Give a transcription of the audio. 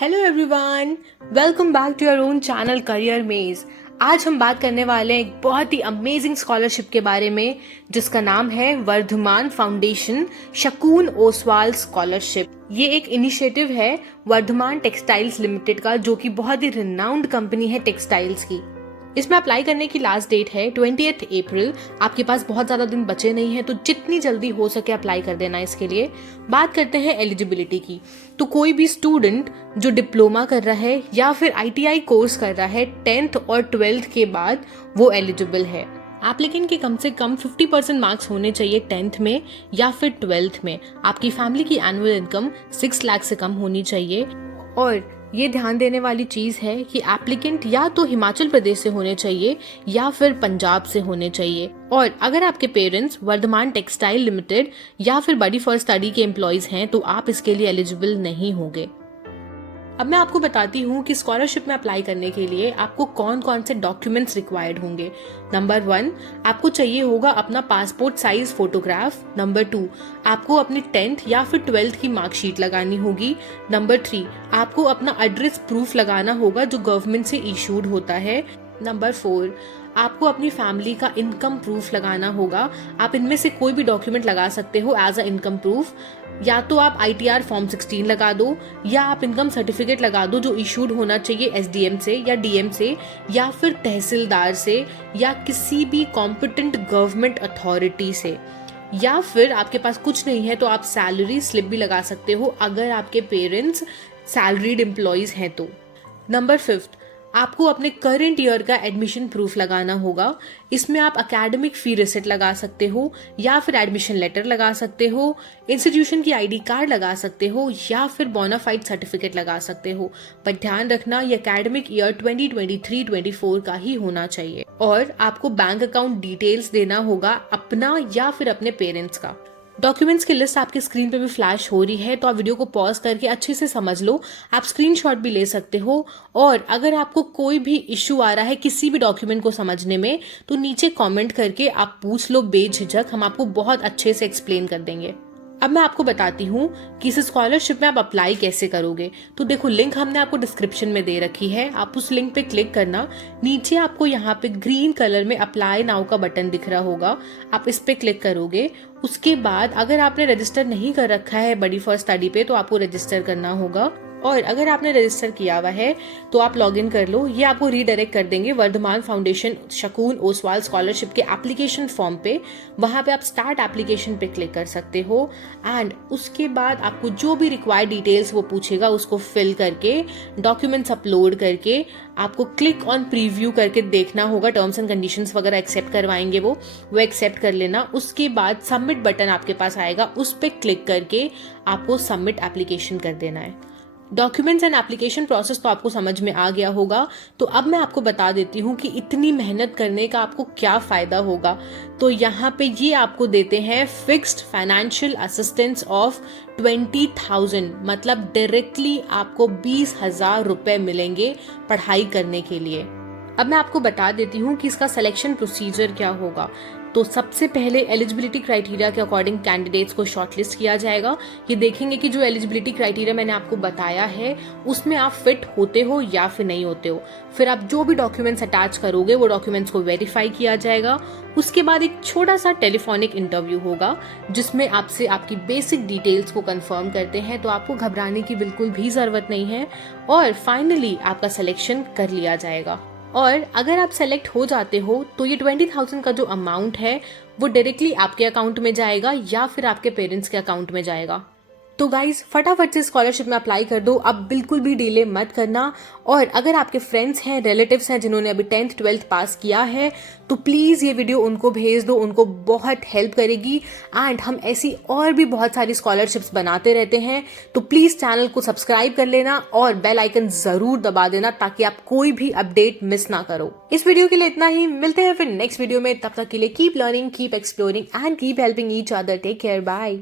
Hello everyone, welcome back to your own channel Career Maze. आज हम बात करने वाले हैं एक बहुत ही अमेजिंग स्कॉलरशिप के बारे में जिसका नाम है वर्धमान फाउंडेशन शकून ओसवाल स्कॉलरशिप। ये एक इनिशिएटिव है वर्धमान टेक्सटाइल्स लिमिटेड का, जो कि बहुत ही रिनाउंड कंपनी है टेक्सटाइल्स की। इसमें अप्लाई करने की लास्ट डेट है 20 अप्रैल। आपके पास बहुत ज़्यादा दिन बचे नहीं हैं, तो जितनी जल्दी हो सके अप्लाई कर देना। इसके लिए बात करते हैं एलिजिबिलिटी की। तो कोई भी स्टूडेंट जो डिप्लोमा कर रहा है या फिर ITI कोर्स कर रहा है 10th और 12th के बाद, वो एलिजिबल है। एप्लीकेंट के कम से कम 50% मार्क्स होने चाहिए 10th में या फिर 12th में। आपकी फैमिली की एनुअल इनकम 6 लाख से कम होनी चाहिए। और ये ध्यान देने वाली चीज़ है कि एप्लीकेंट या तो हिमाचल प्रदेश से होने चाहिए या फिर पंजाब से होने चाहिए। और अगर आपके पेरेंट्स वर्धमान टेक्सटाइल लिमिटेड या फिर बडी फॉर स्टडी के एम्प्लॉयज हैं तो आप इसके लिए एलिजिबल नहीं होंगे। अब मैं आपको बताती हूँ कि स्कॉलरशिप में अप्लाई करने के लिए आपको कौन कौन से डॉक्यूमेंट्स रिक्वायर्ड होंगे। नंबर 1, आपको चाहिए होगा अपना पासपोर्ट साइज फोटोग्राफ। नंबर 2, आपको अपनी 10th या फिर 12th की मार्कशीट लगानी होगी। नंबर 3, आपको अपना एड्रेस प्रूफ लगाना होगा जो गवर्नमेंट से इशूड होता है। नंबर 4, आपको अपनी फैमिली का इनकम प्रूफ लगाना होगा। आप इनमें से कोई भी डॉक्यूमेंट लगा सकते हो एज अ इनकम प्रूफ। या तो आप ITR फॉर्म 16 लगा दो या आप इनकम सर्टिफिकेट लगा दो जो इशूड होना चाहिए SDM से या DM से या फिर तहसीलदार से या किसी भी कॉम्पिटेंट गवर्नमेंट अथॉरिटी से। या फिर आपके पास कुछ नहीं है तो आप सैलरी स्लिप भी लगा सकते हो अगर आपके पेरेंट्स सैलरीड एम्प्लॉयज हैं तो। नंबर 5, आपको अपने करंट ईयर का एडमिशन प्रूफ लगाना होगा। इसमें आप एकेडमिक फी रिसिट लगा सकते हो या फिर एडमिशन लेटर लगा सकते हो, इंस्टीट्यूशन की ID कार्ड लगा सकते हो या फिर बोनाफाइड सर्टिफिकेट लगा सकते हो। पर ध्यान रखना ये एकेडमिक ईयर 2023-24 का ही होना चाहिए। और आपको बैंक अकाउंट डिटेल्स देना होगा अपना या फिर अपने पेरेंट्स का। डॉक्यूमेंट्स की लिस्ट आपकी स्क्रीन पे भी फ्लैश हो रही है, तो आप वीडियो को पॉज करके अच्छे से समझ लो। आप स्क्रीनशॉट भी ले सकते हो। और अगर आपको कोई भी इश्यू आ रहा है किसी भी डॉक्यूमेंट को समझने में तो नीचे कमेंट करके आप पूछ लो बेझिझक, हम आपको बहुत अच्छे से एक्सप्लेन कर देंगे। अब मैं आपको बताती हूँ कि इस स्कॉलरशिप में आप अप्लाई कैसे करोगे। तो देखो, लिंक हमने आपको डिस्क्रिप्शन में दे रखी है, आप उस लिंक पे क्लिक करना। नीचे आपको यहाँ पे ग्रीन कलर में अप्लाई नाउ का बटन दिख रहा होगा, आप इस पे क्लिक करोगे। उसके बाद अगर आपने रजिस्टर नहीं कर रखा है बडी फॉर स्टडी पे तो आपको रजिस्टर करना होगा। और अगर आपने रजिस्टर किया हुआ है तो आप लॉग इन कर लो। ये आपको रीडायरेक्ट कर देंगे वर्धमान फाउंडेशन शकून ओसवाल स्कॉलरशिप के एप्लीकेशन फॉर्म पे। वहां पे आप स्टार्ट एप्लीकेशन पे क्लिक कर सकते हो। एंड उसके बाद आपको जो भी रिक्वायर्ड डिटेल्स वो पूछेगा उसको फिल करके डॉक्यूमेंट्स अपलोड करके आपको क्लिक ऑन प्रीव्यू करके देखना होगा। टर्म्स एंड कंडीशंस वगैरह एक्सेप्ट करवाएंगे वो एक्सेप्ट कर लेना। उसके बाद सबमिट बटन आपके पास आएगा, उस पर क्लिक करके आपको सबमिट एप्लीकेशन कर देना है। डॉक्यूमेंट्स एंड एप्लीकेशन प्रोसेस तो आपको समझ में आ गया होगा। तो अब मैं आपको बता देती हूँ कि इतनी मेहनत करने का आपको क्या फायदा होगा। तो यहाँ पे ये आपको देते हैं फिक्स्ड फाइनेंशियल असिस्टेंस ऑफ 20,000, मतलब डायरेक्टली आपको 20,000 रुपए मिलेंगे पढ़ाई करने के लिए। अब मैं आपको बता देती हूँ कि इसका सिलेक्शन प्रोसीजर क्या होगा। तो सबसे पहले एलिजिबिलिटी क्राइटेरिया के अकॉर्डिंग कैंडिडेट्स को शॉर्टलिस्ट किया जाएगा। ये देखेंगे कि जो एलिजिबिलिटी क्राइटेरिया मैंने आपको बताया है उसमें आप फिट होते हो या फिर नहीं होते हो। फिर आप जो भी डॉक्यूमेंट्स अटैच करोगे वो डॉक्यूमेंट्स को वेरीफाई किया जाएगा। उसके बाद एक छोटा सा टेलीफोनिक इंटरव्यू होगा जिसमें आपसे आपकी बेसिक डिटेल्स को कंफर्म करते हैं। तो आपको घबराने की बिल्कुल भी जरूरत नहीं है। और फाइनली आपका सिलेक्शन कर लिया जाएगा। और अगर आप सेलेक्ट हो जाते हो तो ये 20,000 का जो अमाउंट है वो डायरेक्टली आपके अकाउंट में जाएगा या फिर आपके पेरेंट्स के अकाउंट में जाएगा। तो गाइज फटाफट से स्कॉलरशिप में अप्लाई कर दो, अब बिल्कुल भी डिले मत करना। और अगर आपके फ्रेंड्स हैं, रिलेटिव्स हैं जिन्होंने अभी 10th 12th पास किया है तो प्लीज़ ये वीडियो उनको भेज दो, उनको बहुत हेल्प करेगी। एंड हम ऐसी और भी बहुत सारी स्कॉलरशिप्स बनाते रहते हैं, तो प्लीज़ चैनल को सब्सक्राइब कर लेना और बेल आइकन ज़रूर दबा देना ताकि आप कोई भी अपडेट मिस ना करो। इस वीडियो के लिए इतना ही, मिलते हैं फिर नेक्स्ट वीडियो में। तब तक के लिए keep learning, keep exploring and keep helping each other. Take care, bye.